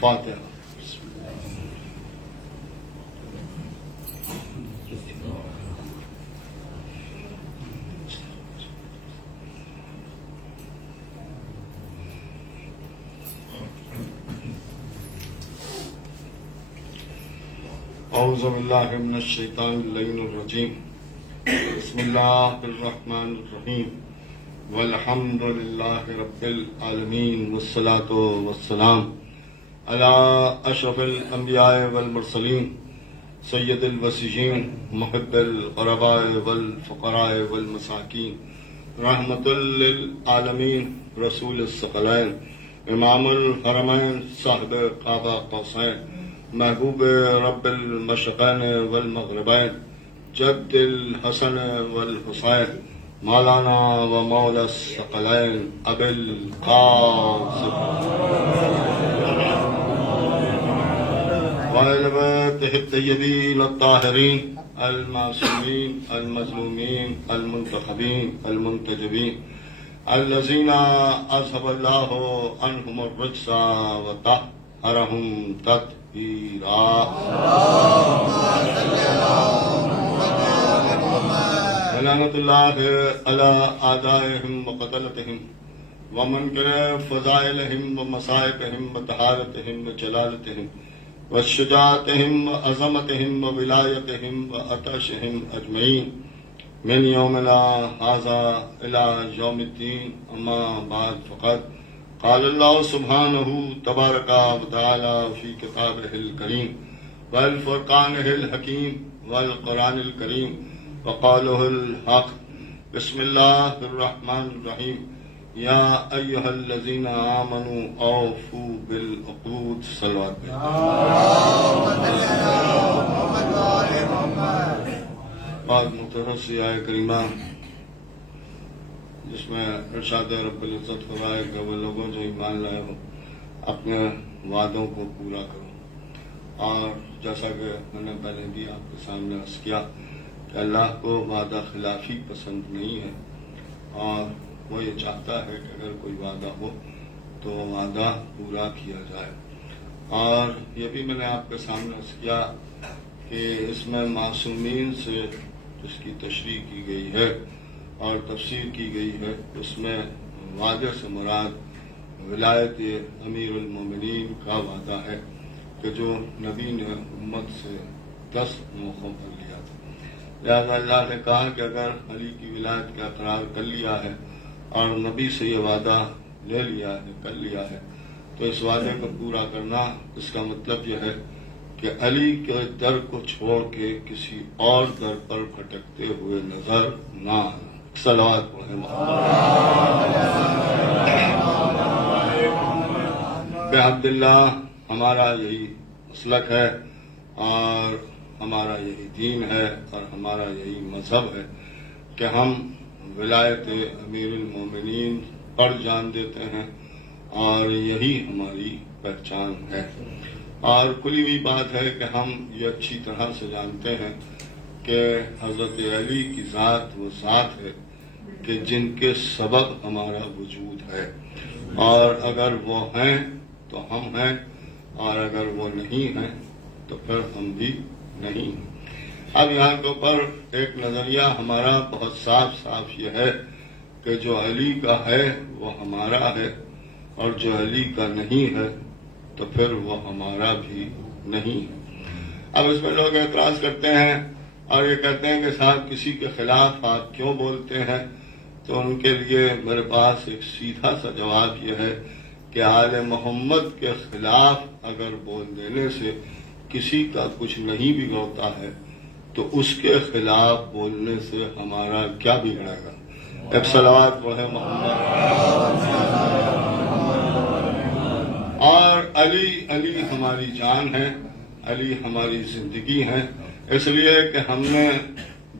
فاتحہ. اعوذ باللہ من الشیطان اللعین الرجیم. بسم اللہ الرحمن الرحیم. والحمد للہ رب العالمین والصلاة والسلام علی اشرف الانبیاء والمرسلین سید الوصیین محب الغرباء والفقراء والمساکین رحمت للعالمین رسول الثقلین امام الحرمین صاحب قاب قوسین محبوب رب المشرقین والمغربین جد الحسن والحسین مولانا و مولا الثقلین ابی القاسم وآل بیتہ الطیبین الطاہرین المعصومین المظلومین المنتخبین المنتجبین الذین اذهب اللہ عنہم الرجس وطہرہم تطہیرا. لعنت اللہ علی اعدائہم وقتلتہم ومنکر فضائلہم ومصائبہم وطہارتہم وجلالتہم وشجاعتہم وعظمتہم وولایتہم وعطشہم اجمعین من یومنا ھذا الی یوم الدین. اما بعد فقط قال اللہ سبحانہ تبارک وتعالی فی کتابہ الکریم والفرقانہ الحکیم والقرآن الکریم وقالہ الحق. بسم اللہ الرحمن الرحیم. یا ایہا الذین آمنوا اوفوا بالعقود. صلوات. بعد مختصر آیہ کریمہ جس میں ارشاد رب العزت فرمائے کہ وہ لوگوں جو ایمان لائے ہو اپنے وعدوں کو پورا کرو. اور جیسا کہ میں نے پہلے بھی آپ کے سامنے عرض کیا کہ اللہ کو وعدہ خلافی پسند نہیں ہے، اور وہ یہ چاہتا ہے کہ اگر کوئی وعدہ ہو تو وعدہ پورا کیا جائے. اور یہ بھی میں نے آپ کے سامنے عرض کیا کہ اس میں معصومین سے جس کی تشریح کی گئی ہے اور تفسیر کی گئی ہے، اس میں وعدے سے مراد ولایت امیر المومنین کا وعدہ ہے کہ جو نبی نے امت سے 10 موقعوں پر لیا تھا. لہذا اللہ نے کہا کہ اگر علی کی ولایت کا اقرار کر لیا ہے اور نبی سے یہ وعدہ لے لیا ہے، کر لیا ہے، تو اس وعدے کو پورا کرنا، اس کا مطلب یہ ہے کہ علی کے در کو چھوڑ کے کسی اور در پر بھٹکتے ہوئے نظر نہ آنا. صلوات پڑھیں. بے عبداللہ ہمارا یہی مسلک ہے اور ہمارا یہی دین ہے اور ہمارا یہی مذہب ہے کہ ہم ولایت امیر المومنین پر جان دیتے ہیں اور یہی ہماری پہچان ہے. اور کھلی ہوئی بات ہے کہ ہم یہ اچھی طرح سے جانتے ہیں کہ حضرت علی کی ذات وہ ذات ہے کہ جن کے سبب ہمارا وجود ہے، اور اگر وہ ہیں تو ہم ہیں، اور اگر وہ نہیں ہیں تو پھر ہم بھی نہیں ہیں. اب یہاں کے اوپر ایک نظریہ ہمارا بہت صاف یہ ہے کہ جو علی کا ہے وہ ہمارا ہے، اور جو علی کا نہیں ہے تو پھر وہ ہمارا بھی نہیں ہے. اب اس میں لوگ اعتراض کرتے ہیں اور یہ کہتے ہیں کہ صاحب کسی کے خلاف آپ کیوں بولتے ہیں؟ تو ان کے لیے میرے پاس ایک سیدھا سا جواب یہ ہے کہ آل محمد کے خلاف اگر بول دینے سے کسی کا کچھ نہیں بگڑتا ہے تو اس کے خلاف بولنے سے ہمارا کیا بگڑے گا؟ ایک صلوات پڑھے محمد. اور علی ہماری جان ہے، علی ہماری زندگی ہے، اس لیے کہ ہم نے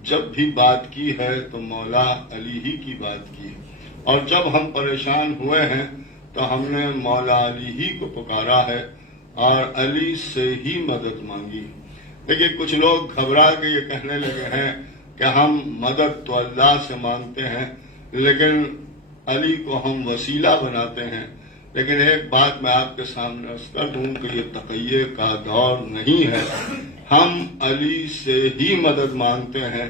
جب بھی بات کی ہے تو مولا علی ہی کی بات کی ہے، اور جب ہم پریشان ہوئے ہیں تو ہم نے مولا علی ہی کو پکارا ہے اور علی سے ہی مدد مانگی. لیکن کچھ لوگ گھبرا کے یہ کہنے لگے ہیں کہ ہم مدد تو اللہ سے مانگتے ہیں لیکن علی کو ہم وسیلہ بناتے ہیں، لیکن ایک بات میں آپ کے سامنے عرض کر دوں کہ یہ تقیے کا دور نہیں ہے. ہم علی سے ہی مدد مانگتے ہیں،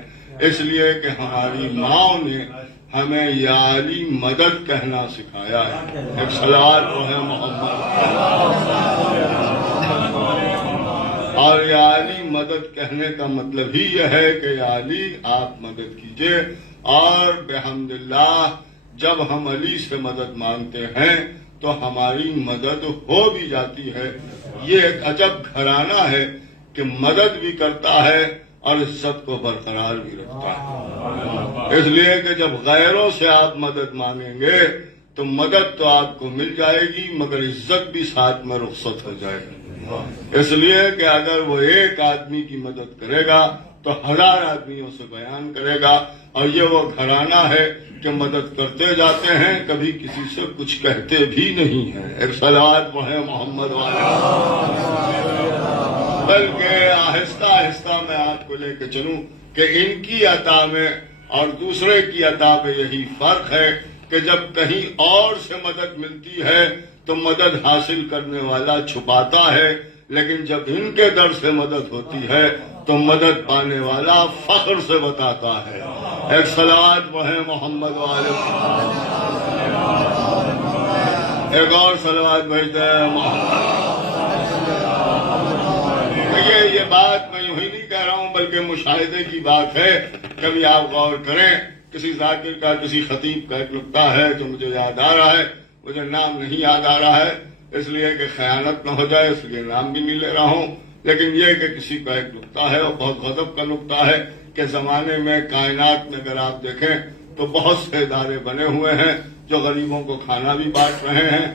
اس لیے کہ ہماری ماں نے ہمیں یا علی مدد کہنا سکھایا ہے. ایک صلوات پڑھیں محمد. اور یا علی مدد کہنے کا مطلب ہی یہ ہے کہ یا علی آپ مدد کیجئے. اور بحمد اللہ جب ہم علی سے مدد مانگتے ہیں تو ہماری مدد ہو بھی جاتی ہے. یہ ایک عجب گھرانہ ہے کہ مدد بھی کرتا ہے اور عزت کو برقرار بھی رکھتا ہے. اس لیے کہ جب غیروں سے آپ مدد مانگیں گے تو مدد تو آپ کو مل جائے گی مگر عزت بھی ساتھ میں رخصت ہو جائے گی. اس لیے کہ اگر وہ ایک آدمی کی مدد کرے گا تو 1000 آدمیوں سے بیان کرے گا. اور یہ وہ گھرانہ ہے کہ مدد کرتے جاتے ہیں، کبھی کسی سے کچھ کہتے بھی نہیں ہیں. ایک صلوات پڑھیں محمد والے. بلکہ آہستہ آہستہ میں آپ کو لے کے چلوں کہ ان کی عطا میں اور دوسرے کی عطا میں یہی فرق ہے کہ جب کہیں اور سے مدد ملتی ہے تو مدد حاصل کرنے والا چھپاتا ہے، لیکن جب ان کے در سے مدد ہوتی ہے تو مدد پانے والا فخر سے بتاتا ہے. ایک صلوات پڑھیں محمد والے. ایک اور صلوات بھیجتے ہیں محمد. یہ بات میں یوں ہی نہیں کہہ رہا ہوں بلکہ مشاہدے کی بات ہے. کبھی آپ غور کریں، کسی ذاکر کا کسی خطیب کا ایک نکتہ ہے جو مجھے یاد آ رہا ہے، مجھے نام نہیں یاد آ رہا ہے اس لیے کہ خیانت نہ ہو جائے اس لیے نام بھی نہیں لے رہا ہوں. لیکن یہ کہ کسی کا ایک نکتہ ہے اور بہت غضب کا نکتہ ہے کہ زمانے میں کائنات میں اگر آپ دیکھیں تو بہت سے ادارے بنے ہوئے ہیں جو غریبوں کو کھانا بھی بانٹ رہے ہیں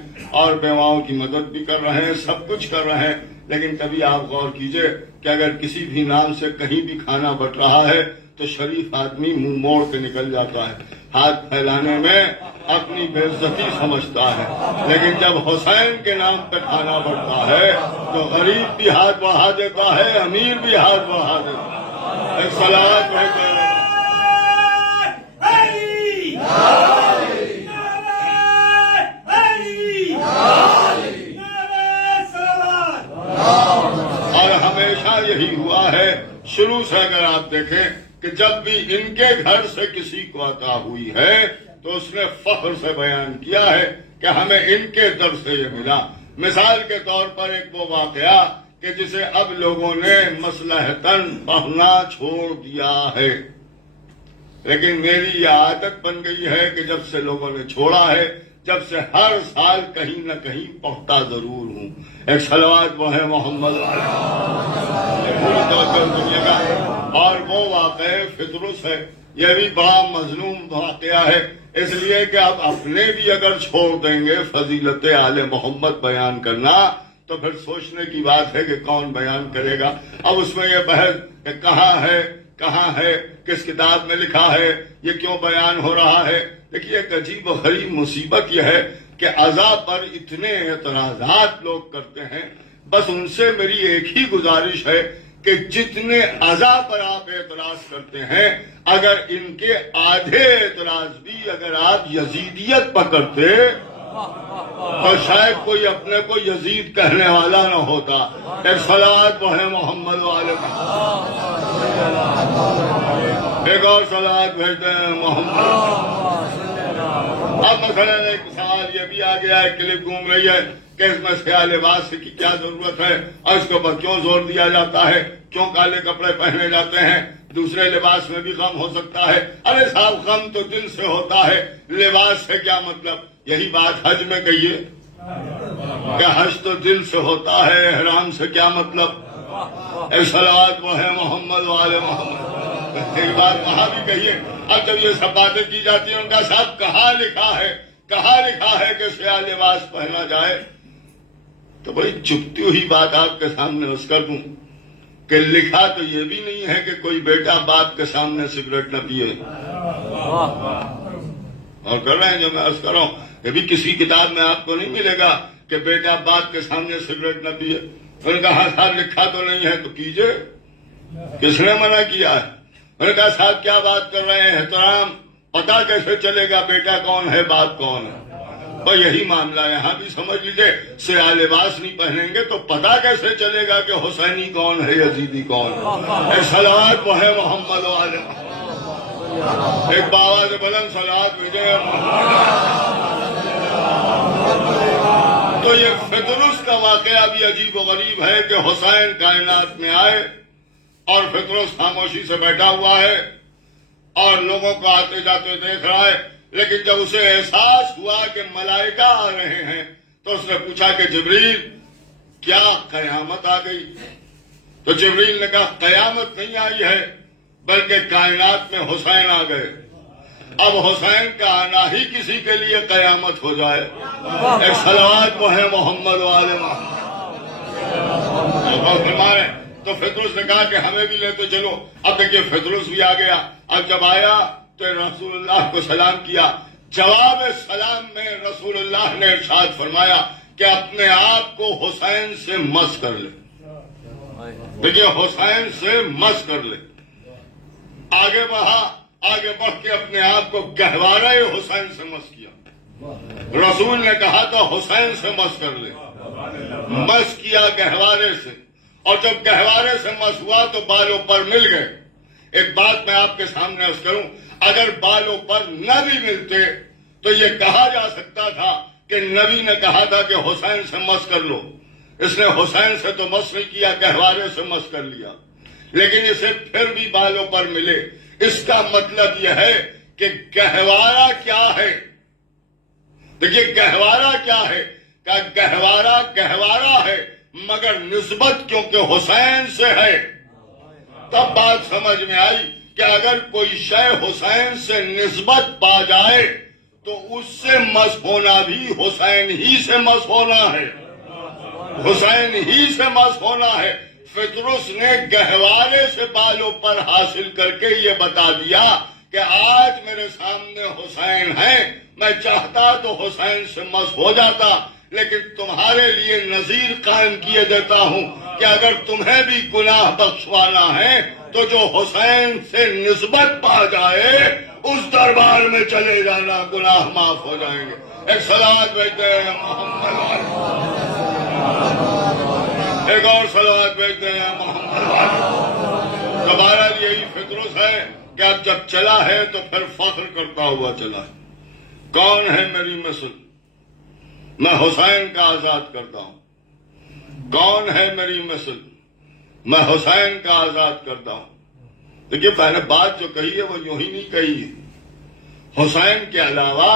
اور بیواؤں کی مدد بھی کر رہے ہیں، سب کچھ کر رہے ہیں. لیکن کبھی آپ غور کیجئے کہ اگر کسی بھی نام سے کہیں بھی کھانا بٹ رہا ہے تو شریف آدمی منہ موڑ کے نکل جاتا ہے، ہاتھ پھیلانے میں اپنی بے عزتی سمجھتا ہے. لیکن جب حسین کے نام پہ کھانا بٹتا ہے تو غریب بھی ہاتھ بڑھا دیتا ہے، امیر بھی ہاتھ بڑھا دیتا ہے. ایک صلوات پڑھتے ہیں. اور ہمیشہ یہی ہوا ہے شروع سے. اگر آپ دیکھیں کہ جب بھی ان کے گھر سے کسی کو عطا ہوئی ہے تو اس نے فخر سے بیان کیا ہے کہ ہمیں ان کے در سے یہ ملا. مثال کے طور پر ایک وہ واقعہ کہ جسے اب لوگوں نے مصلحتاً پڑھنا چھوڑ دیا ہے، لیکن میری یہ عادت بن گئی ہے کہ جب سے لوگوں نے چھوڑا ہے جب سے ہر سال کہیں نہ کہیں پڑھتا ضرور ہوں. ایک صلوات وہ ہے محمد پوری توجہ دنیا کا. اور وہ واقعہ فطرس ہے، یہ بھی بڑا مظلوم واقعہ ہے اس لیے کہ اب اپنے بھی اگر چھوڑ دیں گے فضیلت آل محمد بیان کرنا تو پھر سوچنے کی بات ہے کہ کون بیان کرے گا. اب اس میں یہ بحث کہ کہاں ہے کس کتاب میں لکھا ہے، یہ کیوں بیان ہو رہا ہے. دیکھیے ایک عجیب و غریب مصیبت یہ ہے کہ عزا پر اتنے اعتراضات لوگ کرتے ہیں. بس ان سے میری ایک ہی گزارش ہے کہ جتنے عزا پر آپ اعتراض کرتے ہیں اگر ان کے آدھے اعتراض بھی اگر آپ یزیدیت پر کرتے تو شاید کوئی اپنے کو یزید کہنے والا نہ ہوتا. ایک صلوات پڑھیں محمد والے. ایک اور صلوات بھیجتے ہیں محمد. اب مثلا ایک سوال یہ بھی آ گیا ہے، کلپ گھوم رہی ہے کہ اس میں سیاہ لباس کی کیا ضرورت ہے اور اس کے اوپر کیوں زور دیا جاتا ہے، کیوں کالے کپڑے پہنے جاتے ہیں، دوسرے لباس میں بھی غم ہو سکتا ہے. ارے صاحب غم تو دل سے ہوتا ہے، لباس سے کیا مطلب. یہی بات حج میں کہیے کہ حج تو دل سے ہوتا ہے، احرام سے کیا مطلب. اے صلوات وہ ہے محمد والے محمد. ایک بات وہاں بھی کہیے. اب جب یہ سب باتیں کی جاتی ہیں ان کا صاحب کہاں لکھا ہے کہ سیاہ لباس پہنا جائے، تو بڑی چپتی ہوئی بات آپ کے سامنے عرض کر دوں کہ لکھا تو یہ بھی نہیں ہے کہ کوئی بیٹا باپ کے سامنے سگریٹ نہ پیے. اور کر رہے ہیں جو میں عرض کر رہا ہوں، یہ بھی کسی کتاب میں آپ کو نہیں ملے گا کہ بیٹا باپ کے سامنے سگریٹ نہ پیے. انہوں نے کہا صاحب لکھا تو نہیں ہے تو کیجئے، کس نے منع کیا ہے. انہوں نے کہا صاحب کیا بات کر رہے ہیں، احترام پتا کیسے چلے گا بیٹا کون ہے باپ کون ہے. اور یہی معاملہ یہاں بھی سمجھ لیجئے، سیاہ لباس نہیں پہنیں گے تو پتہ کیسے چلے گا کہ حسینی کون ہے یزیدی کون ہے؟ صلوات وہ ہے محمد والے ایک بابا سے بلند صلوات بھیجے۔ تو یہ فطرس کا واقعہ بھی عجیب و غریب ہے کہ حسین کائنات میں آئے اور فطرس خاموشی سے بیٹھا ہوا ہے اور لوگوں کو آتے جاتے دیکھ رہا ہے، لیکن جب اسے احساس ہوا کہ ملائکہ آ رہے ہیں تو اس نے پوچھا کہ جبریل کیا قیامت آ گئی؟ تو جبریل نے کہا قیامت نہیں آئی ہے بلکہ کائنات میں حسین آ گئے، اب حسین کا آنا ہی کسی کے لیے قیامت ہو جائے۔ ایک صلوات وہ ہے محمد والے ہمارے۔ تو فطرس نے کہا کہ ہمیں بھی لیتے چلو۔ اب دیکھیے فطرس بھی آ گیا، اب جب آیا تو رسول اللہ کو سلام کیا، جواب سلام میں رسول اللہ نے ارشاد فرمایا کہ اپنے آپ کو حسین سے مس کر لے۔ دیکھیے حسین سے مس کر لے، آگے بڑھا، آگے بڑھ کے اپنے آپ کو گہوارہ حسین سے مس کیا۔ رسول نے کہا تو حسین سے مس کر لے، مس کیا گہوارے سے، اور جب گہوارے سے مس ہوا تو بالوں پر مل گئے۔ ایک بات میں آپ کے سامنے عرض کروں، اگر بالوں پر نہ بھی ملتے تو یہ کہا جا سکتا تھا کہ نبی نے کہا تھا کہ حسین سے مس کر لو، اس نے حسین سے تو مس نہیں کیا، گہوارے سے مس کر لیا، لیکن اسے پھر بھی بالوں پر ملے۔ اس کا مطلب یہ ہے کہ گہوارہ کیا ہے؟ دیکھیے گہوارہ کیا ہے؟ کہ گہوارہ گہوارہ ہے مگر نسبت کیونکہ حسین سے ہے۔ تب بات سمجھ میں آئی کہ اگر کوئی شے حسین سے نسبت پا جائے تو اس سے مس ہونا بھی حسین ہی سے مس ہونا ہے، حسین ہی سے مس ہونا ہے۔ فطرس نے گہوارے سے بالوں پر حاصل کر کے یہ بتا دیا کہ آج میرے سامنے حسین ہیں، میں چاہتا تو حسین سے مس ہو جاتا، لیکن تمہارے لیے نظیر قائم کیے دیتا ہوں کہ اگر تمہیں بھی گناہ بخشوانا ہے تو جو حسین سے نسبت پا جائے اس دربار میں چلے جانا، گناہ معاف ہو جائیں گے۔ ایک صلوات بھیجتے ہیں محمد والے، ایک اور صلوات بھیجتے ہیں محمد والے۔ دوبارہ یہی فطرس ہے کہ اب جب چلا ہے تو پھر فخر کرتا ہوا چلا ہے۔ کون ہے میری مثل؟ میں حسین کا آزاد کرتا ہوں۔ کون ہے میری مثل؟ میں حسین کا آزاد کرتا ہوں۔ دیکھیے میں نے بات جو کہی ہے وہ یوں ہی نہیں کہی ہے، حسین کے علاوہ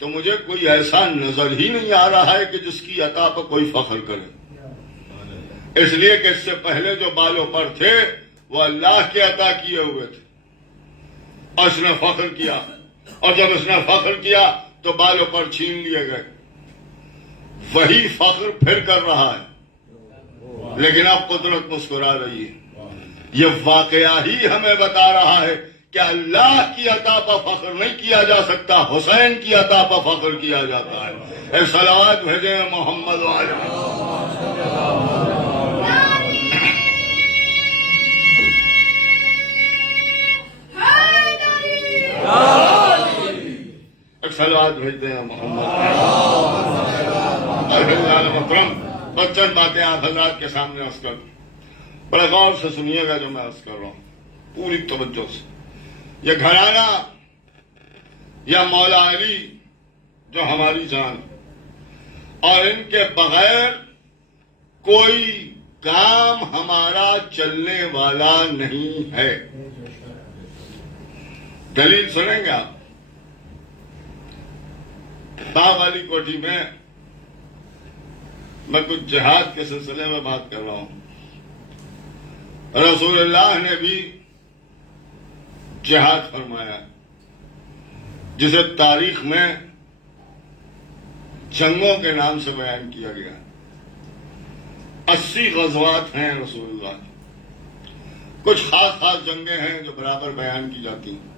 تو مجھے کوئی ایسا نظر ہی نہیں آ رہا ہے کہ جس کی عطا پر کوئی فخر کرے، اس لیے کہ اس سے پہلے جو بالوں پر تھے وہ اللہ کے عطا کیے ہوئے تھے، اور اس نے فخر کیا، اور جب اس نے فخر کیا تو بالوں پر چھین لیے گئے۔ وہی فخر پھر کر رہا ہے، لیکن اب قدرت مسکرا رہی ہے۔ یہ واقعہ ہی ہمیں بتا رہا ہے کہ اللہ کی عطا پر فخر نہیں کیا جا سکتا، حسین کی عطا پر فخر کیا جاتا ہے۔ اے صلوات بھیجے محمد والے۔ صلوات بھیجتے ہیں محمد۔ محترم بس چند باتیں آپ حضرات کے سامنے عرض کر دوں، بڑا غور سے سنیے گا جو میں عرض کر رہا ہوں، پوری توجہ سے۔ یہ گھرانہ یا مولا علی جو ہماری جان، اور ان کے بغیر کوئی کام ہمارا چلنے والا نہیں ہے۔ دلیل سنیں گے آپ؟ باغ والی کوٹھی میں کچھ جہاد کے سلسلے میں بات کر رہا ہوں۔ رسول اللہ نے بھی جہاد فرمایا جسے تاریخ میں جنگوں کے نام سے بیان کیا گیا۔ 80 غزوات ہیں رسول اللہ کی، کچھ خاص خاص جنگیں ہیں جو برابر بیان کی جاتی ہیں۔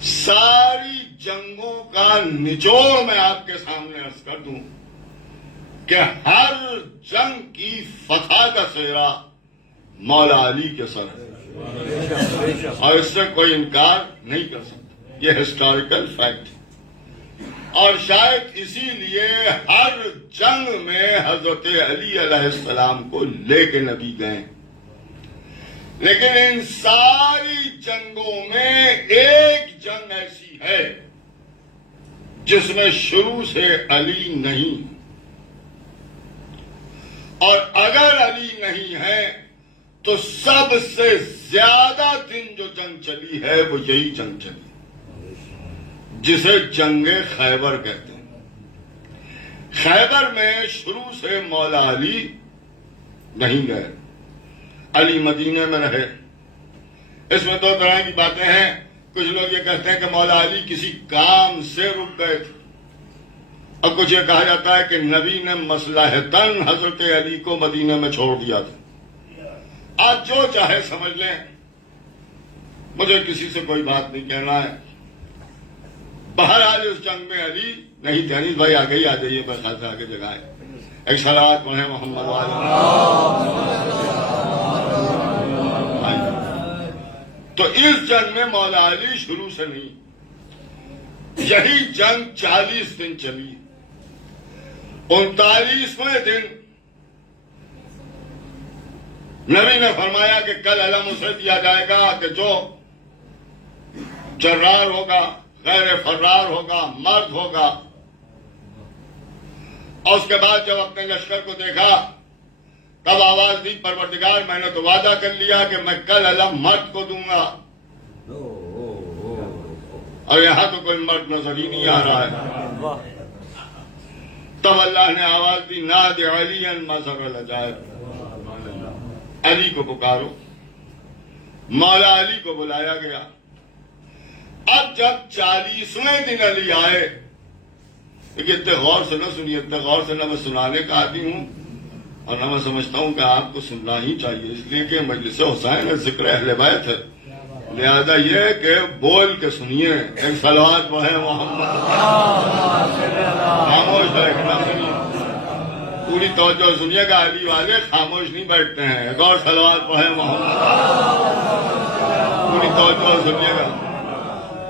ساری جنگوں کا نچوڑ میں آپ کے سامنے عرض کر دوں کہ ہر جنگ کی فتح کا سہرا مولا علی کے سر ہے، اور اس سے کوئی انکار نہیں کر سکتا، یہ ہسٹوریکل فیکٹ ہے۔ اور شاید اسی لیے ہر جنگ میں حضرت علی علیہ السلام کو لے کے نبی گئے. لیکن ان ساری جنگوں میں ایک جنگ ایسی ہے جس میں شروع سے علی نہیں، اور اگر علی نہیں ہے تو سب سے زیادہ دن جو جنگ چلی ہے وہ یہی جنگ چلی جسے جنگ خیبر کہتے ہیں. خیبر میں شروع سے مولا علی نہیں گئے، علی مدینے میں رہے. اس میں دو طرح کی باتیں ہیں. کچھ لوگ یہ کہتے ہیں کہ مولا علی کسی کام سے رک گئے تھے، اور کچھ یہ کہا جاتا ہے کہ نبی نے مصلحتاً حضرت علی کو مدینے میں چھوڑ دیا تھا. آپ جو چاہے سمجھ لیں، مجھے کسی سے کوئی بات نہیں کہنا ہے. بہرحال اس جنگ میں علی نہیں تھے. انیس بھائی آگے ہی آ جائیے، بس خاص آگے جگہ ہے. ایک صلوات پڑھیں محمد والے. تو اس جنگ میں مولا علی شروع سے نہیں. یہی جنگ 40 دن چلی. 39ویں دن نبی نے فرمایا کہ کل علم اسے دیا جائے گا کہ جو جرار ہوگا، غیر فرار ہوگا، مرد ہوگا. اور اس کے بعد جب اپنے لشکر کو دیکھا تب آواز دی، پروردگار میں نے تو وعدہ کر لیا کہ میں کل علم مرد کو دوں گا، اور یہاں تو کوئی مرد نظر ہی نہیں آ رہا ہے. تب اللہ نے آواز دی، نادِ علی مظہر العجائب، علی کو پکارو. مولا علی کو بلایا گیا. اب جب 40ویں دن علی آئے، لیکن اتنے غور سے نہ سنیے، اتنے غور سے نہ میں سنانے کا عادی ہوں اور نہ میں سمجھتا ہوں کہ آپ کو سننا ہی چاہیے، اس لیے کہ مجلس حسین ہے، ذکر اہل بیت ہے. لہذا یہ کہ بول کے سنیے. ایک صلوات پڑھیں محمد. خاموش بیٹھنا سنیے، پوری توجہ سنیے گا. علی والے خاموش نہیں بیٹھتے ہیں. ایک اور صلوات پڑھیں محمد. پوری توجہ سنیے گا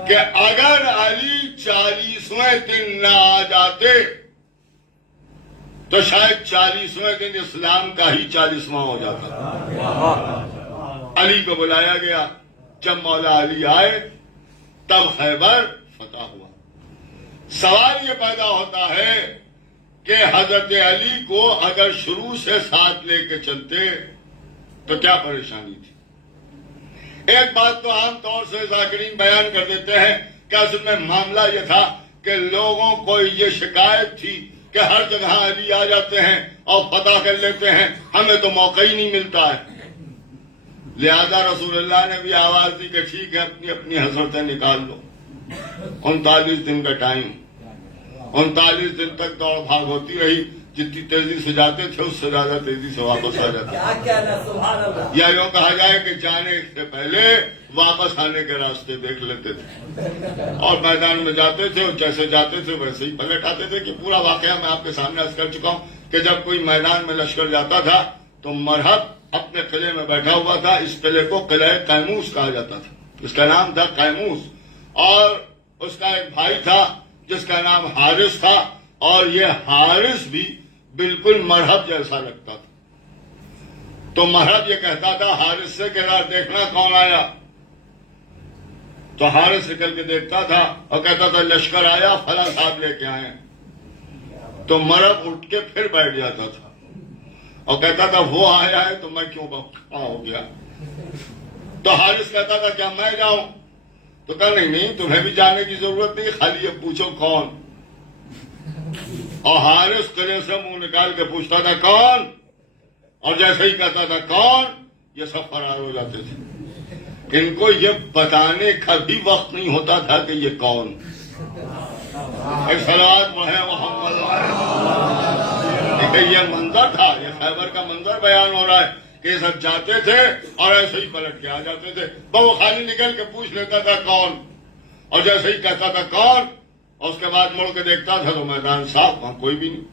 کہ اگر علی 40ویں دن نہ آ جاتے تو شاید 40ویں دن اسلام کا ہی 40واں ہو جاتا. علی کو بلایا گیا. جب مولا علی آئے تب خیبر فتح ہوا. سوال یہ پیدا ہوتا ہے کہ حضرت علی کو اگر شروع سے ساتھ لے کے چلتے تو کیا پریشانی تھی. ایک بات تو عام طور سے ذاکرین بیان کر دیتے ہیں کہ اصل میں معاملہ یہ تھا کہ لوگوں کو یہ شکایت تھی کہ ہر جگہ علی آ جاتے ہیں اور فتح کر لیتے ہیں، ہمیں تو موقع ہی نہیں ملتا ہے. لہذا رسول اللہ نے بھی آواز دی کہ ٹھیک ہے، اپنی اپنی حضرتیں نکال لو. 39 دن کا ٹائم. 39 دن تک دوڑ بھاگ ہوتی رہی. جتنی تیزی سے جاتے تھے اس سے زیادہ تیزی سے واپس آ جاتے. یا یوں کہا جائے کہ جانے سے پہلے واپس آنے کے راستے دیکھ لیتے تھے، اور میدان میں جاتے تھے اور جیسے جاتے تھے ویسے ہی پلٹ آتے تھے. کہ پورا واقعہ میں آپ کے سامنے عرض کر چکا ہوں کہ جب کوئی میدان میں لشکر جاتا تھا تو مرحب اپنے قلعے میں بیٹھا ہوا تھا. اس قلعے کو قلعہ قیموس کہا جاتا تھا. اس کا نام تھا قیموس، اور اس کا ایک بھائی تھا جس کا نام حارث تھا، اور یہ حارث بھی بالکل مرحب جیسا لگتا تھا. تو مرحب یہ کہتا تھا حارث سے کہ دیکھنا کون آیا. تو حارث نکل کے دیکھتا تھا اور کہتا تھا لشکر آیا، فلاں صاحب لے کے آئے. تو مرحب اٹھ کے پھر بیٹھ جاتا تھا اور کہتا تھا وہ آیا ہے تو میں کیوں کھڑا ہو گیا. تو حارث کہتا تھا کیا میں جاؤں؟ تو کہا نہیں تمہیں بھی جانے کی ضرورت نہیں، خالی یہ پوچھو کون. اور حارث قلعے سے منہ نکال کے پوچھتا تھا کون، اور جیسے ہی کہتا تھا کون یہ سب فرار ہو جاتے تھے. ان کو یہ بتانے کا بھی وقت نہیں ہوتا تھا کہ یہ کون. ایک صلوات پڑھیں محمد. یہ منظر تھا، یہ خیبر کا منظر بیان ہو رہا ہے کہ یہ سب جاتے تھے اور ایسے ہی پلٹ کے آ جاتے تھے. وہ خالی نکل کے پوچھ لیتا تھا کون، اور جیسے ہی کہتا تھا کون اور اس کے بعد مڑ کے دیکھتا تھا تو میدان صاف، وہاں کوئی بھی نہیں.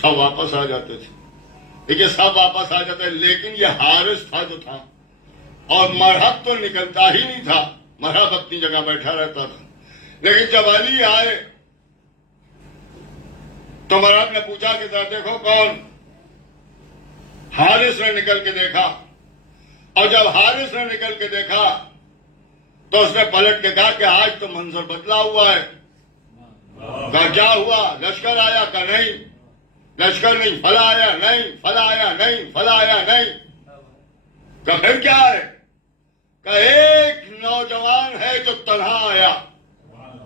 سب واپس آ جاتے تھے. دیکھیے سب واپس آ جاتے. لیکن یہ حارث تھا جو تھا، اور مرحب تو نکلتا ہی نہیں تھا. مرحب اپنی جگہ بیٹھا رہتا تھا. لیکن جب علی آئے تو مرحب نے پوچھا کہ ذرا دیکھو کون؟ حارث نے نکل کے دیکھا، اور جب حارث نے نکل کے دیکھا تو اس نے پلٹ کے کہا کہ آج تو منظر بدلا ہوا ہے۔ کہا کیا ہوا؟ لشکر آیا؟ کہا نہیں لشکر نہیں، فلاں آیا نہیں، فلاں آیا نہیں، فلاں آیا نہیں۔ کہا پھر کیا ہے؟ کہا ایک نوجوان ہے جو تنہا آیا،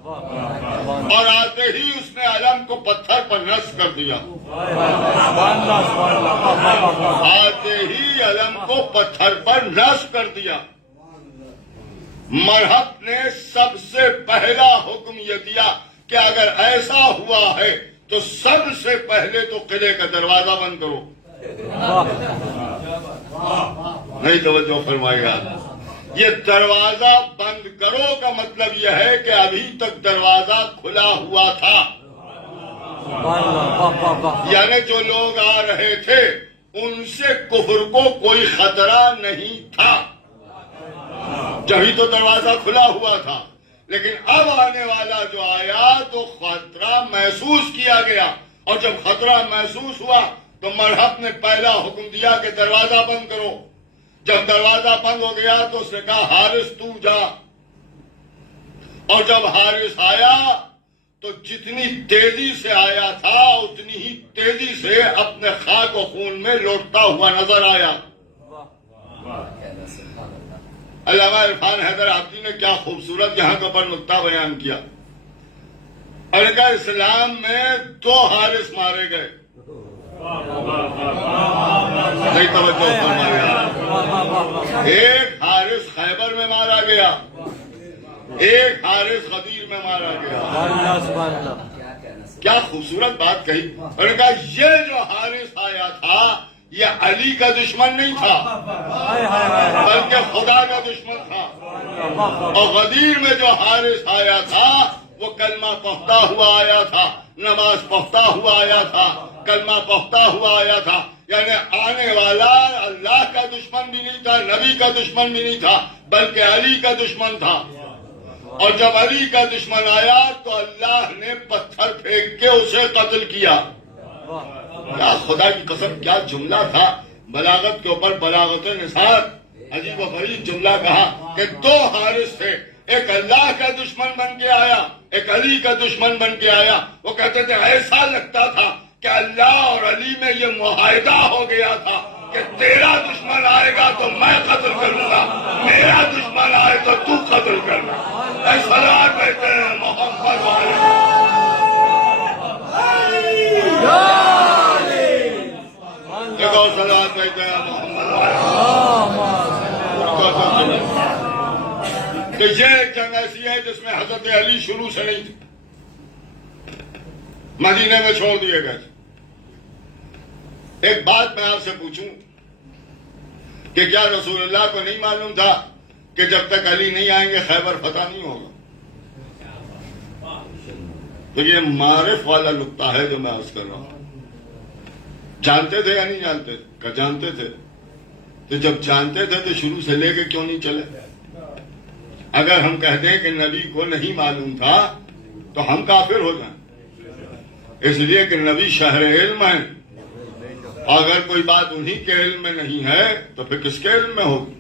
اور آتے ہی اس نے علم کو پتھر پر نصب کر دیا۔ آتے ہی علم کو پتھر پر نصب کر دیا۔ مرحب نے سب سے پہلا حکم یہ دیا کہ اگر ایسا ہوا ہے تو سب سے پہلے تو قلعے کا دروازہ بند کرو۔ نہیں توجہ فرمائے گا؟ یہ دروازہ بند کرو کا مطلب یہ ہے کہ ابھی تک دروازہ کھلا ہوا تھا، یعنی جو لوگ آ رہے تھے ان سے کفر کو کوئی خطرہ نہیں تھا، جبھی تو دروازہ کھلا ہوا تھا۔ لیکن اب آنے والا جو آیا تو خطرہ محسوس کیا گیا، اور جب خطرہ محسوس ہوا تو مرحب نے پہلا حکم دیا کہ دروازہ بند کرو۔ جب دروازہ بند ہو گیا تو اس نے کہا حارث تو جا، اور جب حارث آیا تو جتنی تیزی سے آیا تھا اتنی ہی تیزی سے اپنے خاک و خون میں لوٹتا ہوا نظر آیا۔ علامہ عرفان حیدر آبادی نے کیا خوبصورت یہاں کے اوپر نقطہ بیان کیا، اور کہا اسلام میں 2 حارث مارے گئے۔ نہیں توجہ فرمایا؟ ایک حارث خیبر میں مارا گیا، ایک حارث غدیر میں مارا گیا۔ کیا خوبصورت بات کہی۔ اور کہا یہ جو حارث آیا تھا یہ علی کا دشمن نہیں تھا بلکہ خدا کا دشمن تھا، اور غدیر میں جو حارث آیا تھا وہ کلمہ پڑھتا ہوا آیا تھا، نماز پڑھتا ہوا آیا تھا، کلمہ پڑھتا ہوا آیا تھا، یعنی آنے والا اللہ کا دشمن بھی نہیں تھا، نبی کا دشمن بھی نہیں تھا، بلکہ علی کا دشمن تھا۔ اور جب علی کا دشمن آیا تو اللہ نے پتھر پھینک کے اسے قتل کیا۔ کیا خدا کی قسم کیا جملہ تھا، بلاغت کے اوپر بلاغت نثار، عجیب و غریب جملہ کہا کہ 2 حارث تھے، ایک اللہ کا دشمن بن کے آیا، ایک علی کا دشمن بن کے آیا۔ وہ کہتے تھے ایسا لگتا تھا کہ اللہ اور علی میں یہ معاہدہ ہو گیا تھا کہ تیرا دشمن آئے گا تو میں قتل کروں گا، میرا دشمن آئے تو تو قتل کرنا۔ ایسا کہتے ہیں محمد تو یہ ایک جنگ ایسی ہے جس میں حضرت علی شروع سے نہیں تھے، مدینے میں چھوڑ دیے گئے۔ ایک بات میں آپ سے پوچھوں کہ کیا رسول اللہ کو نہیں معلوم تھا کہ جب تک علی نہیں آئیں گے خیبر فتح نہیں ہوگا؟ تو یہ معرف والا نقطہ ہے جو میں عرض کر رہا ہوں۔ جانتے تھے یا نہیں جانتے؟ کہ جانتے تھے۔ تو جب جانتے تھے تو شروع سے لے کے کیوں نہیں چلے؟ اگر ہم کہتے ہیں کہ نبی کو نہیں معلوم تھا تو ہم کافر ہو جائیں، اس لیے کہ نبی شہر علم ہے، اگر کوئی بات انہی کے علم میں نہیں ہے تو پھر کس کے علم میں ہوگی؟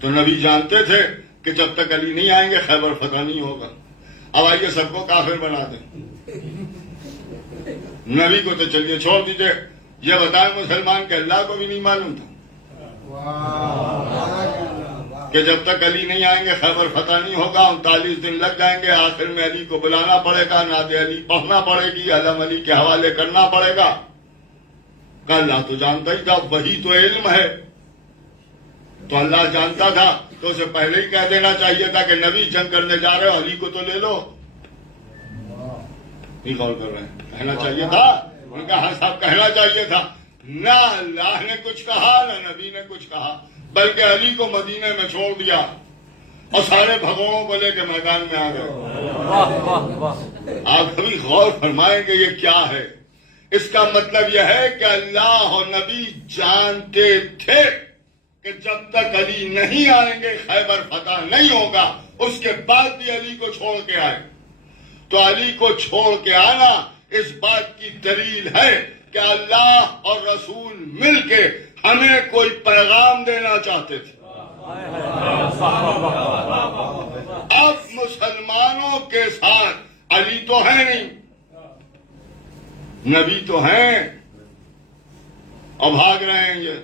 تو نبی جانتے تھے کہ جب تک علی نہیں آئیں گے خیبر فتح نہیں ہوگا۔ اب آئیے سب کو کافر بنا دیں، نبی کو تو چلیے چھوڑ دیجئے، یہ بتائیں مسلمان کہ اللہ کو بھی نہیں معلوم تھا کہ جب تک علی نہیں آئیں گے خیبر فتح نہیں ہوگا، 39 دن لگ جائیں گے، آخر میں علی کو بلانا پڑے گا، نعت علی پڑھنا پڑے گی، علم علی کے حوالے کرنا پڑے گا۔ کہ اللہ تو جانتا ہی تھا، وہی تو علم ہے، تو اللہ جانتا تھا تو اسے پہلے ہی کہہ دینا چاہیے تھا کہ نبی جنگ کرنے جا رہے ہو، علی کو تو لے لو۔ نہیں غور کر رہے ہیں، کہنا چاہیے تھا، ان کا ہاں صاحب کہنا چاہیے تھا۔ نہ اللہ نے کچھ کہا نہ نبی نے کچھ کہا، بلکہ علی کو مدینے میں چھوڑ دیا اور سارے بھگوڑوں کو لے کے میدان میں آ گئے۔ آپ کبھی غور فرمائیں گے یہ کیا ہے؟ اس کا مطلب یہ ہے کہ اللہ اور نبی جانتے تھے کہ جب تک علی نہیں آئیں گے خیبر فتح نہیں ہوگا، اس کے بعد بھی علی کو چھوڑ کے آئے۔ تو علی کو چھوڑ کے آنا اس بات کی دلیل ہے کہ اللہ اور رسول مل کے ہمیں کوئی پیغام دینا چاہتے تھے۔ اب مسلمانوں کے ساتھ علی تو ہے نہیں، نبی تو ہیں، اور بھاگ رہے ہیں یہ،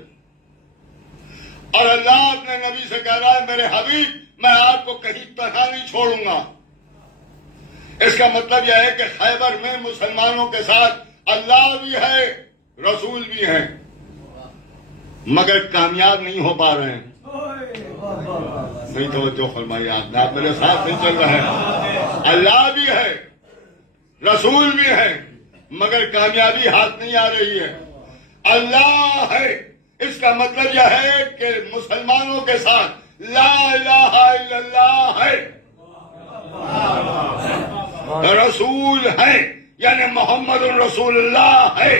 اور اللہ اپنے نبی سے کہہ رہا ہے میرے حبیب میں آپ کو کہیں تنہا نہیں چھوڑوں گا۔ اس کا مطلب یہ ہے کہ خیبر میں مسلمانوں کے ساتھ اللہ بھی ہے، رسول بھی ہے، مگر کامیاب نہیں ہو پا رہے ہیں۔ نہیں توجہ فرمائیے، آپ میرے ساتھ نہیں چل رہے ہیں۔ اللہ بھی ہے، رسول بھی ہے، مگر کامیابی ہاتھ نہیں آ رہی ہے۔ اللہ ہے، اس کا مطلب یہ ہے کہ مسلمانوں کے ساتھ لا الہ الا اللہ ہے، رسول ہے یعنی محمد رسول اللہ ہے،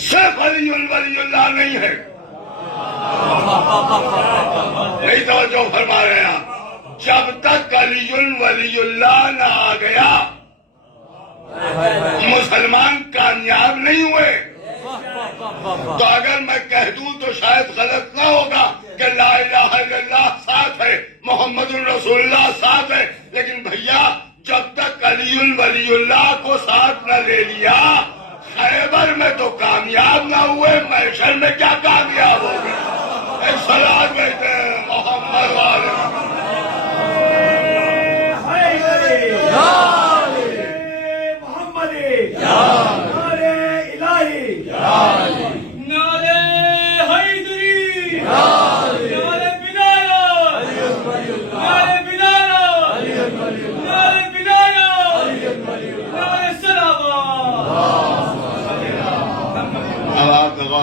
صرف علی ولی اللہ نہیں ہے۔ نہیں توجہ فرما رہے ہیں، جب تک علی ولی اللہ نہ آ گیا مسلمان کامیاب نہیں ہوئے۔ تو اگر میں کہہ دوں تو شاید غلط نہ ہوگا کہ لا الہ الا اللہ ساتھ ہے، محمد رسول اللہ ساتھ ہے، لیکن بھیا جب تک علی ولی اللہ کو ساتھ نہ لے لیا خیبر میں تو کامیاب نہ ہوئے، محشر میں کیا کامیاب ہو گئے؟ ایک صلاۃ بھیجتے ہیں محمد والے۔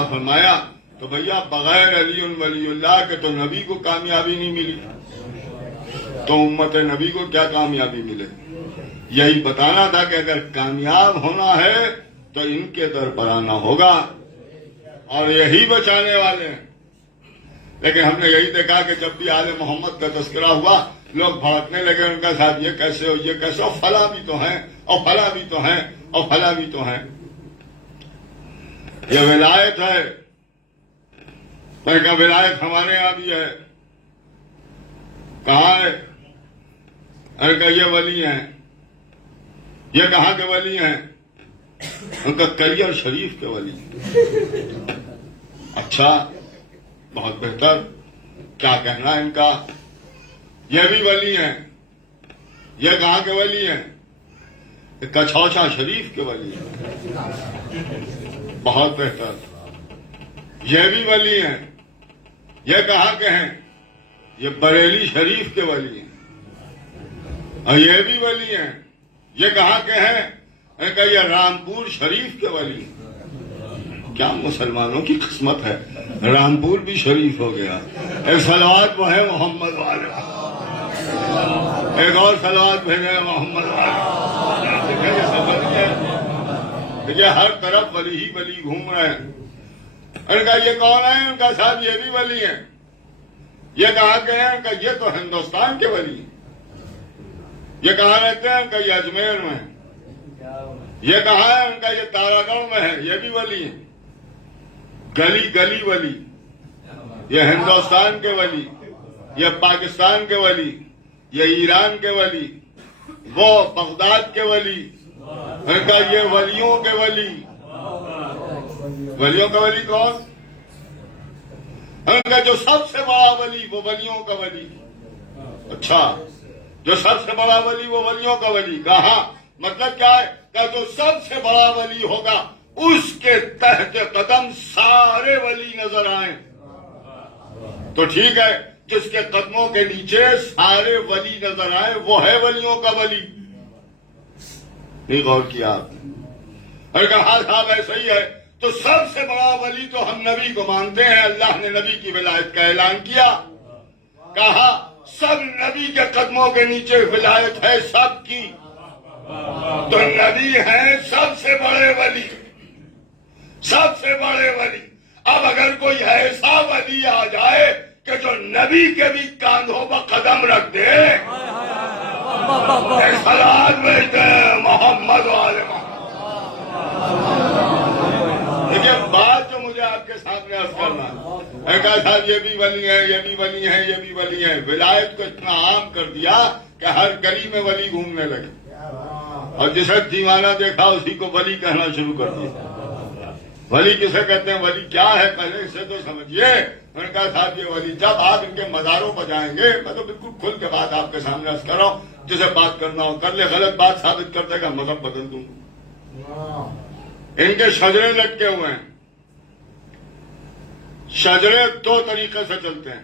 فرمایا تو بھیا بغیر علی ولی اللہ کے تو نبی کو کامیابی نہیں ملی، تو امت نبی کو کیا کامیابی ملے؟ یہی بتانا تھا کہ اگر کامیاب ہونا ہے تو ان کے در پر آنا ہوگا، اور یہی بچانے والے ہیں۔ لیکن ہم نے یہی دیکھا کہ جب بھی آل محمد کا تذکرہ ہوا لوگ بھڑکنے لگے، ان کا ساتھ یہ کیسے ہو، یہ کیسے ہو، فلاں بھی تو ہیں اور فلاں بھی تو ہیں اور فلاں بھی تو ہیں۔ یہ ولایت ہے، میں کہا ولایت ہمارے یہاں بھی ہے، کہاں ہے؟ میں کہا یہ ولی ہیں۔ یہ کہاں کے ولی ہیں؟ ان کا کریئر شریف کے ولی۔ اچھا، بہت بہتر، کیا کہنا ہے ان کا؟ یہ بھی ولی ہیں۔ یہ کہاں کے ولی ہیں؟ کچھوچا شریف کے ولی ہیں۔ بہت بہتر، یہ بھی ولی ہیں۔ یہ کہاں کے ہیں؟ یہ بریلی شریف کے ولی ہیں۔ اور یہ بھی ولی ہیں۔ یہ کہاں کے ہیں؟ میں کہا یہ رامپور شریف کے ولی ہیں۔ کیا مسلمانوں کی قسمت ہے، رامپور بھی شریف ہو گیا۔ ایک صلوات وہ ہے محمد والے، ایک اور صلوات بھیجے محمد والے۔ دیکھیے ہر طرف ولی ہی ولی گھوم رہے ہیں۔ ان کا یہ کون ہے؟ ان کا صاحب یہ بھی ولی ہیں۔ یہ کہاں کے ہیں؟ ان کا یہ تو ہندوستان کے ولی ہیں۔ یہ کہاں رہتے ہیں؟ ان کا یہ اجمیر میں ہے۔ یہ کہاں ہے؟ ان کا یہ تارا گڑھ میں ہے۔ یہ بھی ولی ہیں، گلی گلی ولی۔ یہ ہندوستان کے ولی، یہ پاکستان کے ولی، یہ ایران کے ولی، وہ بغداد کے ولی۔ ان کا یہ ولیوں کے ولی۔ ولیوں کا ولی کون؟ ان کا جو سب سے بڑا ولی وہ ولیوں کا ولی۔ اچھا، جو سب سے بڑا ولی وہ ولیوں کا ولی، کہاں؟ مطلب کیا ہے کہ جو سب سے بڑا ولی ہوگا اس کے تحت قدم سارے ولی نظر آئیں تو ٹھیک ہے، جس کے قدموں کے نیچے سارے ولی نظر آئے وہ ہے ولیوں کا ولی۔ نہیں غور کیا آپ نے؟ اور کہا صاحب ایسا ہی ہے تو سب سے بڑا ولی تو ہم نبی کو مانتے ہیں۔ اللہ نے نبی کی ولایت کا اعلان کیا، کہا سب نبی کے قدموں کے نیچے ولایت ہے سب کی، تو نبی ہیں سب سے بڑے ولی، سب سے بڑے ولی۔ اب اگر کوئی ایسا ولی آ جائے کہ جو نبی کے بھی کاندھوں پر قدم رکھ دے، صلوات بھیجتے ہیں محمد والے کہا صاحب یہ بھی ولی ہے، یہ بھی ولی ہے، یہ بھی ولی ہے. ولایت کو اتنا عام کر دیا کہ ہر گلی میں ولی گھومنے لگے، اور جسے دیوانہ دیکھا اسی کو ولی کہنا شروع کر دیا. ولی کسے کہتے ہیں؟ ولی کیا ہے پہلے اسے تو سمجھیے. انہوں نے کہا صاحب یہ ولی، جب آپ ان کے مزاروں پر جائیں گے، میں تو بالکل کھل کے بات آپ کے سامنے عرض کر رہا ہوں، جسے بات کرنا ہو کر لے، غلط بات ثابت کر دے گا مذہب بدل دوں گا. ان کے شجرے لٹکے ہوئے ہیں. شجرے دو طریقے سے چلتے ہیں.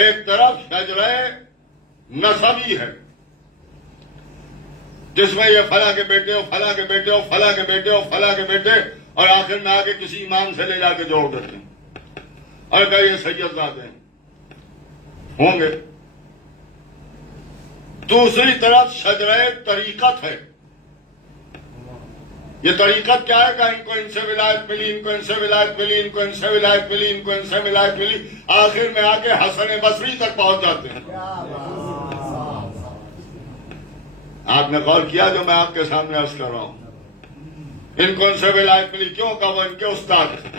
ایک طرف شجرے نسبی ہے، جس میں یہ فلاں کے بیٹے ہو، فلاں کے بیٹے ہو، فلاں کے بیٹے ہو، فلاں کے بیٹے، اور آخر میں آگے کسی امام سے لے جا کے جوڑ دیتے ہیں اور کہ یہ سید زادے ہوں گے. دوسری طرف شجرے طریقت ہے. یہ طریقت کیا ہے کہ ان کو ان سے ولایت ملی، ان کو ان سے ولایت ملی، ان کو ان سے ولایت ملی، ان کو ان سے ولایت ملی، آخر میں آ کے حسن بصری تک پہنچ جاتے ہیں. آپ نے غور کیا جو میں آپ کے سامنے عرض کر رہا ہوں؟ ان کو ان سے ولایت ملی کیوں؟ کہ وہ ان کے استاد تھے.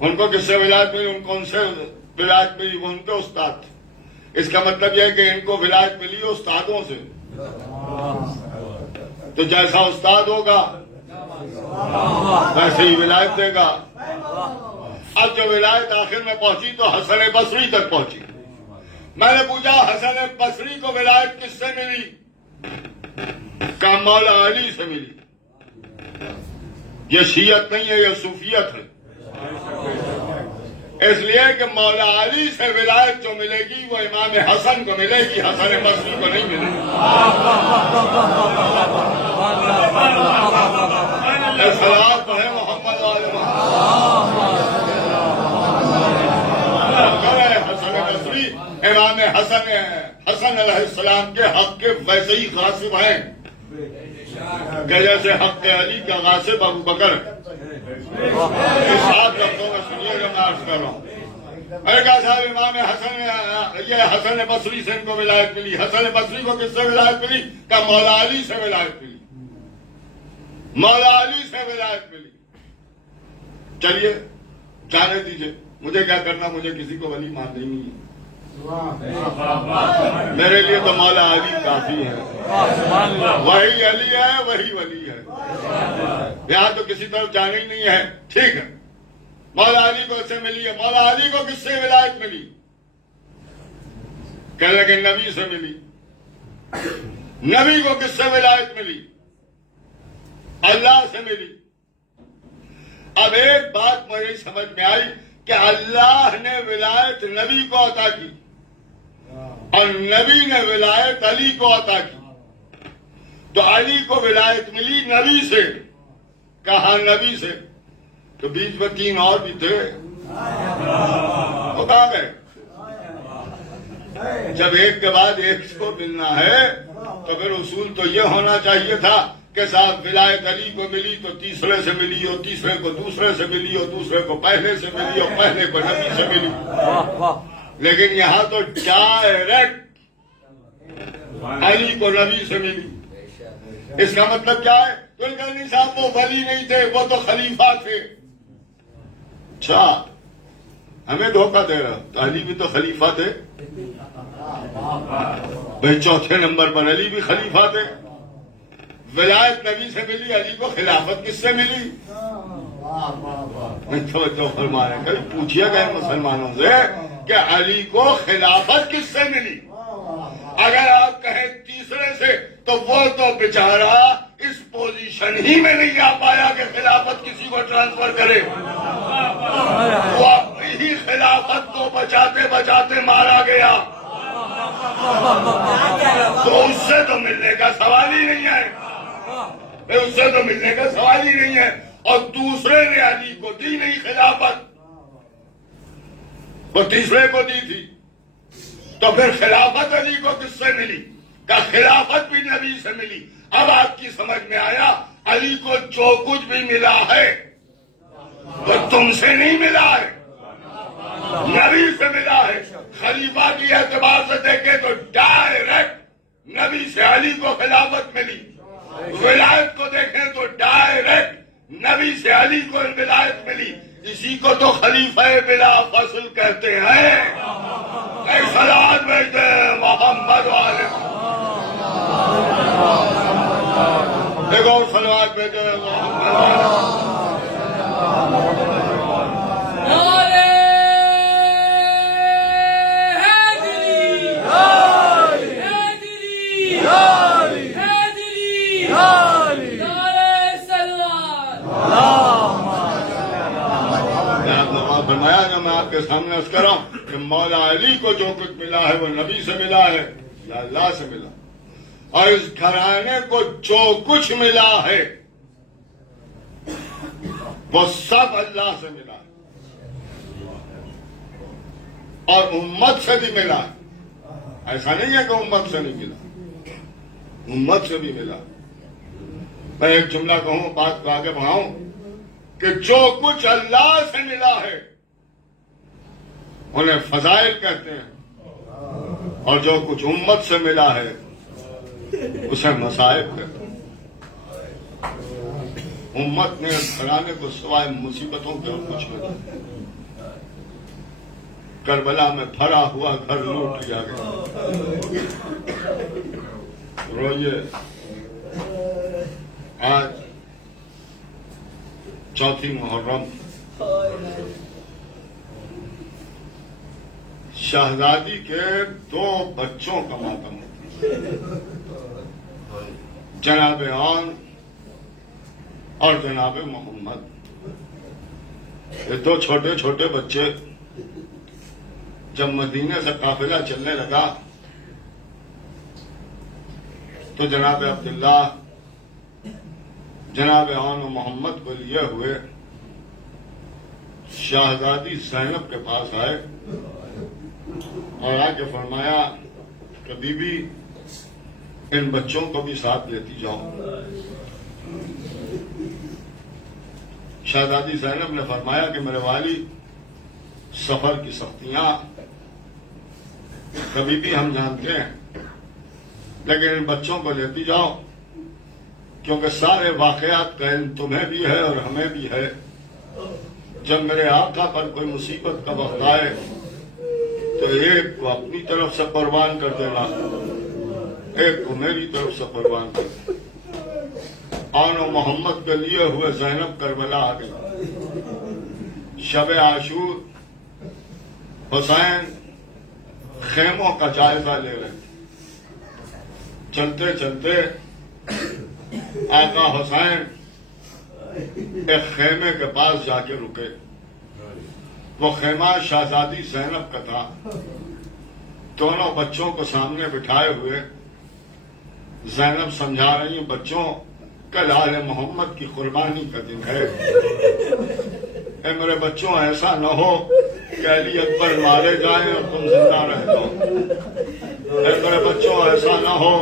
ان کو کس سے ولایت ملی؟ ان کو ان سے ولایت ملی، وہ ان کے استاد تھے. اس کا مطلب یہ ہے کہ ان کو ولایت ملی استادوں سے، تو جیسا استاد ہوگا ویسے ہی ولایت دے گا. اب جو ولایت آخر میں پہنچی تو حسن بصری تک پہنچی. میں نے پوچھا حسن بصری کو ولایت کس سے ملی؟ کہ مولا علی سے ملی. یہ شیعت نہیں ہے، یہ صوفیت ہے. اس لیے کہ مولا علی سے ولایت جو ملے گی وہ امام حسن کو ملے گی، حسن بصری کو نہیں ملے گی. صلوات ہے محمد وآل محمد. حسن بصری امام حسن علیہ السلام کے حق کے ویسے ہی غاصب ہیں کہ جیسے حق علی کا غاصب ابو بکر. اس 7 لفظوں میں سنیے جو میں عرض کر رہا ہوں. ارے کہا صاحب امام حسن، یہ حسن بصری سے ان کو ولایت ملی. حسن بصری کو کس سے ولایت ملی؟ کہ مولا علی سے ولایت ملی، مولا علی سے ولایت ملی. چلیے جانے دیجیے، مجھے کیا کرنا، مجھے کسی کو ولی مان نہیں ہے. میرے لیے تو مولا علی کافی ہے. وہی علی ہے، وہی ولی ہے. یہاں تو کسی طرف جانا ہی نہیں ہے. ٹھیک ہے، مولا علی کو سے ملی ہے. مولا علی کو کس سے ولایت ملی؟ کہنے لگے نبی سے ملی. نبی کو کس سے ولایت ملی؟ اللہ سے ملی. اب ایک بات مجھے سمجھ میں آئی کہ اللہ نے ولایت نبی کو عطا کی اور نبی نے ولایت علی کو عطا کی. تو علی کو ولایت ملی نبی سے. کہا نبی سے، تو بیچ میں 3 اور بھی تھے، وہ کہاں گئے؟ جب ایک کے بعد ایک کو ملنا ہے تو پھر اصول تو یہ ہونا چاہیے تھا کہ صاحب ولایت علی کو ملی تو تیسرے سے ملی، اور تیسرے کو دوسرے سے ملی، اور دوسرے کو پہلے سے ملی، اور پہلے کو نبی سے ملی. لیکن یہاں تو ڈائریکٹ علی کو نبی سے ملی. اس کا مطلب کیا ہے؟ تو نہیں صاحب وہ ولی نہیں تھے، وہ تو خلیفہ تھے. اچھا، ہمیں دھوکہ دے رہا. تو علی بھی تو خلیفہ تھے بھائی. 4تھے نمبر پر علی بھی خلیفہ تھے. ولایت نبی سے ملی، علی کو خلافت کس سے ملی؟ تو فرما رہے ہیں، کبھی پوچھئے گئے مسلمانوں سے کہ علی کو خلافت کس سے ملی؟ اگر آپ کہیں تیسرے سے تو وہ تو بیچارہ اس پوزیشن ہی میں نہیں آ پایا کہ خلافت کسی کو ٹرانسفر کرے. وہ اپنی خلافت کو بچاتے بچاتے مارا گیا. تو اس سے تو ملنے کا سوال ہی نہیں ہے. اس سے تو ملنے کا سوال ہی نہیں ہے. اور دوسرے نے علی کو دی نہیں خلافت، وہ تیسرے کو دی تھی. تو پھر خلافت علی کو کس سے ملی؟ کہ خلافت بھی نبی سے ملی. اب آپ کی سمجھ میں آیا علی کو جو کچھ بھی ملا ہے وہ تم سے نہیں ملا ہے، نبی سے ملا ہے. خلیفہ کی اعتبار سے دیکھیں تو ڈائریکٹ نبی سے علی کو خلافت ملی. ولایت کو دیکھیں تو ڈائریکٹ نبی سے علی کو ولایت ملی. اس اسی کو تو خلیفہ بلا فصل کہتے ہیں. ایک صلوات بھیجتے ہیں محمد والے. ایک اور صلوات بھیجتے ہیں محمد والے. فرمایا جو میں آپ کے سامنے عرض کر رہا ہوں کہ مولا علی کو جو کچھ ملا ہے وہ نبی سے ملا ہے یا اللہ سے ملا، اور اس گھرانے کو جو کچھ ملا ہے وہ سب اللہ سے ملا ہے اور امت سے بھی ملا ہے. ایسا نہیں ہے کہ امت سے نہیں ملا، امت سے بھی ملا. میں ایک جملہ کہوں، بات کو آگے بڑھاؤں کہ جو کچھ اللہ سے ملا ہے انہیں فضائل کہتے ہیں، اور جو کچھ امت سے ملا ہے اسے مصائب کہتے ہیں. امت نے اس گھرانے کو سوائے مصیبتوں کے اور کچھ نہیں. کربلا میں بھرا ہوا گھر لوٹ لیا گیا. روئیے. آج چوتھی محرم، شہزادی کے 2 بچوں کا ماتم ہوتا ہے، جناب آن اور جناب محمد. یہ 2 چھوٹے چھوٹے بچے جب مدینے سے قافلہ چلنے لگا تو جناب عبداللہ جناب آن و محمد کو لیے ہوئے شہزادی زینب کے پاس آئے اور آ کے فرمایا کہ بی بی ان بچوں کو بھی ساتھ لیتی جاؤ. شہزادی زینب نے فرمایا کہ میرے والد سفر کی سختیاں کبھی بھی ہم جانتے ہیں، لیکن ان بچوں کو لیتی جاؤ کیونکہ سارے واقعات کا علم تمہیں بھی ہے اور ہمیں بھی ہے. جب میرے آقا پر کوئی مصیبت کا وقت آئے تو ایک کو اپنی طرف سے قربان کر دینا، ایک کو میری طرف سے قربان کر دینا. آن و محمد کے لیے ہوئے زینب کربلا آ گئی. شب عاشور حسین خیموں کا جائزہ لے رہے. چلتے چلتے آقا حسین ایک خیمے کے پاس جا کے رکے. وہ خیمہ شہزادی زینب کا تھا. دونوں بچوں کو سامنے بٹھائے ہوئے زینب سمجھا رہی ہیں، بچوں کل آل محمد کی قربانی کا دن ہے. اے میرے بچوں ایسا نہ ہو کہ علی اکبر مارے جائیں اور تم زندہ رہ جاؤ. اے میرے بچوں ایسا نہ ہو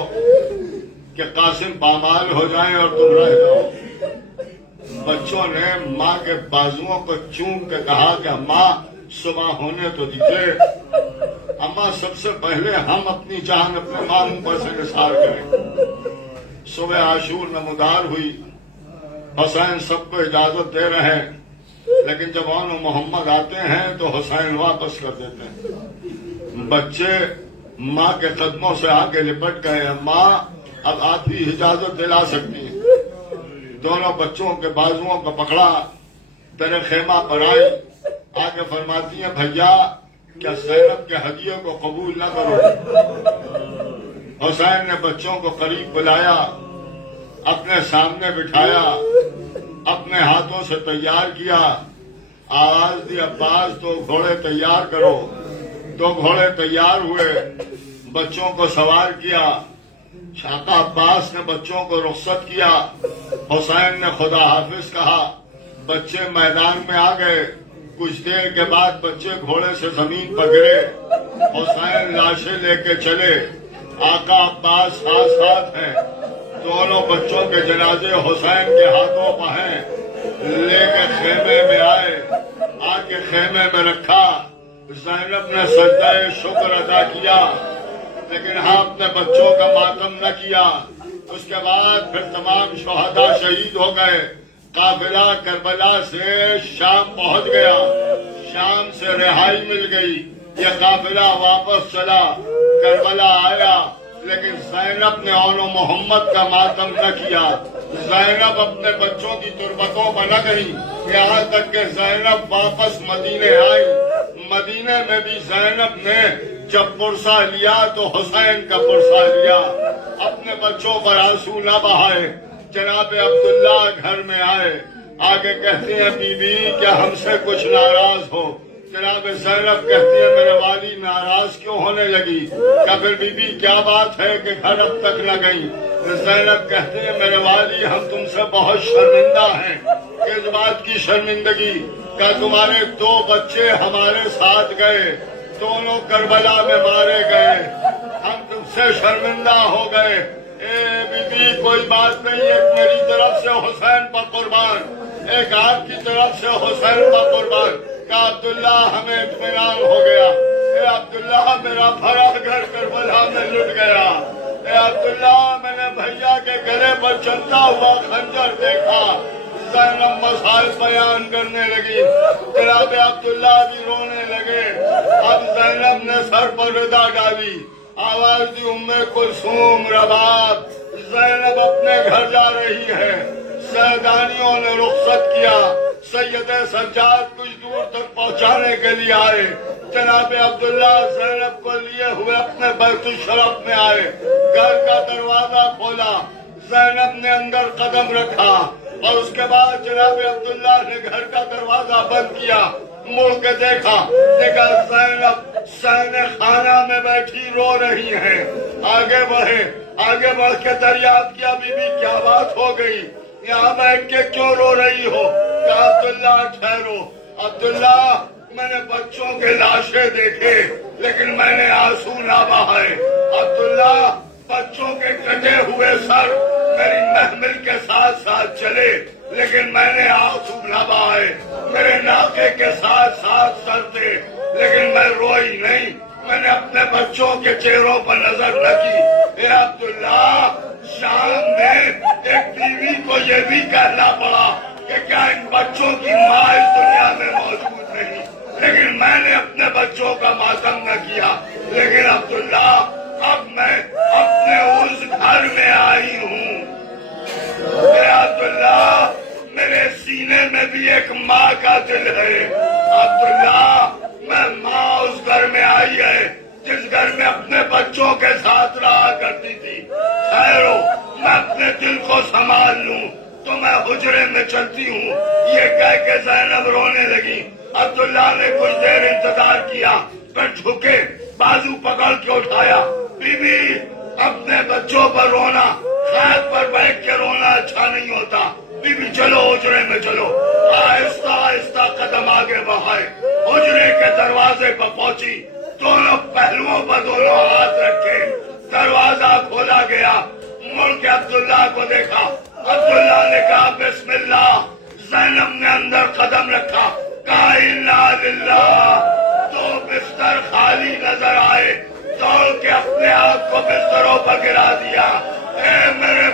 کہ قاسم پامال ہو جائیں اور تم رہ جاؤ. بچوں نے ماں کے بازوؤں کو چوم کے کہا کہ اماں صبح ہونے تو دیجیے. اماں سب سے پہلے ہم اپنی جان اپنے ماں پر سے نثار کریں. صبح عاشور نمودار ہوئی. حسین سب کو اجازت دے رہے ہیں، لیکن جب آن و محمد آتے ہیں تو حسین واپس کر دیتے ہیں. بچے ماں کے قدموں سے آ کے لپٹ گئے. ماں اب آپ ہی اجازت دلا سکتی ہیں. دونوں بچوں کے بازوؤں کو پکڑا، تیرے خیمہ پر آئی. آ کے فرماتی ہیں بھیا کیا زینب کے ہدیے کو قبول نہ کرو. حسین نے بچوں کو قریب بلایا، اپنے سامنے بٹھایا، اپنے ہاتھوں سے تیار کیا. آواز دی عباس 2 گھوڑے تیار کرو. 2 گھوڑے تیار ہوئے، بچوں کو سوار کیا. آقا عباس نے بچوں کو رخصت کیا. حسین نے خدا حافظ کہا. بچے میدان میں آ گئے. کچھ دیر کے بعد بچے گھوڑے سے زمین پر گرے. حسین لاشیں لے کے چلے. آقا عباس ساتھ ساتھ ہیں. دونوں بچوں کے جنازے حسین کے ہاتھوں پہ ہیں. لے کے خیمے میں آئے. آ کے خیمے میں رکھا. زینب نے سجدہ شکر ادا کیا، لیکن آپ نے بچوں کا ماتم نہ کیا. اس کے بعد پھر تمام شہداء شہید ہو گئے. قافلہ کربلا سے شام پہنچ گیا، شام سے رہائی مل گئی، یہ قافلہ واپس چلا، کربلا آیا، لیکن زینب نے اور محمد کا ماتم نہ کیا۔ زینب اپنے بچوں کی تربتوں پر نہ گئی، یہاں تک کہ زینب واپس مدینے آئی۔ مدینے میں بھی زینب نے جب پرسہ لیا تو حسین کا پرسہ لیا، اپنے بچوں پر آنسو نہ بہائے۔ جناب عبداللہ گھر میں آئے، آگے کہتے ہیں بی بی کیا ہم سے کچھ ناراض ہو؟ جناب زینب کہتی ہے میرے والی ناراض کیوں ہونے لگی؟ کیا پھر بی بی کیا بات ہے کہ گھر اب تک نہ گئی؟ زینب کہتے ہیں میرے والی ہم تم سے بہت شرمندہ ہیں۔ کس بات کی شرمندگی؟ کہ تمہارے 2 بچے ہمارے ساتھ گئے، دونوں کربلا میں مارے گئے، ہم تم سے شرمندہ ہو گئے۔ اے بی بی کوئی بات نہیں، ایک میری طرف سے حسین پر قربان، ایک آپ کی طرف سے حسین پر قربان۔ کہ عبداللہ ہمیں اطمینان ہو گیا۔ اے عبداللہ میرا بھرا گھر کربلا میں لٹ گیا۔ اے عبداللہ میں نے بھیا کے گلے پر چلتا ہوا خنجر دیکھا۔ زینب مسائل بیان کرنے لگی، جناب عبداللہ بھی رونے لگے۔ اب زینب نے سر پر ردا ڈالی، آواز دی ام کلثوم رباب۔ زینب اپنے گھر جا رہی ہے، سیدانیوں نے رخصت کیا، سید سجاد کچھ دور تک پہنچانے کے لیے آئے۔ جناب عبداللہ زینب کو لیے ہوئے اپنے بیت الشرف میں آئے، گھر کا دروازہ کھولا، زینب نے اندر قدم رکھا اور اس کے بعد جناب عبداللہ نے گھر کا دروازہ بند کیا، مڑ کے دیکھا زینب سہنے خانہ میں بیٹھی رو رہی ہیں۔ آگے بڑھ کے دریافت کیا بی بی کیا بات ہو گئی، یہاں بیٹھ کے کیوں رو رہی ہو؟ کہ عبداللہ ٹھہرو، عبداللہ میں نے بچوں کے لاشیں دیکھے لیکن میں نے آنسو نہ بہائے۔ عبداللہ بچوں کے کٹے ہوئے سر میری محمل کے ساتھ ساتھ چلے لیکن میں نے آنسو نہ بہائے، میرے ناقے کے ساتھ ساتھ سر تھے لیکن میں روئی نہیں، میں نے اپنے بچوں کے چہروں پر نظر نہ کی۔ اے عبداللہ شام میں ایک بیوی کو یہ بھی کہنا پڑا کہ کیا ان بچوں کی ماں اس دنیا میں موجود نہیں، لیکن میں نے اپنے بچوں کا ماتم نہ کیا۔ لیکن عبداللہ اب میں اپنے اس گھر میں آئی ہوں، اے عبداللہ میرے سینے میں بھی ایک ماں کا دل ہے۔ عبداللہ میں ماں اس گھر میں آئی ہے جس گھر میں اپنے بچوں کے ساتھ رہا کرتی تھی۔ ٹھہرو میں اپنے دل کو سنبھال لوں تو میں حجرے میں چلتی ہوں، یہ کہہ کے زینب رونے لگی۔ عبداللہ نے کچھ دیر انتظار کیا، پھر جھکے بازو پکڑ کے اٹھایا۔ بی بی اپنے بچوں پر رونا، خیال پر بیٹھ کے رونا اچھا نہیں ہوتا، بی بی چلو حجرے میں چلو۔ آہستہ آہستہ قدم آگے بڑھائے، حجرے کے دروازے پر پہنچی، دونوں پہلوؤں پر دونوں ہاتھ رکھے، دروازہ کھولا گیا، مڑ کے عبداللہ کو دیکھا، عبداللہ نے کہا بسم اللہ، زینب نے اندر قدم رکھا، کہا انا للہ، تو بستر خالی نظر آئے، دوڑ کے اپنے آپ کو بستروں پر گرا دیا۔ اے میرے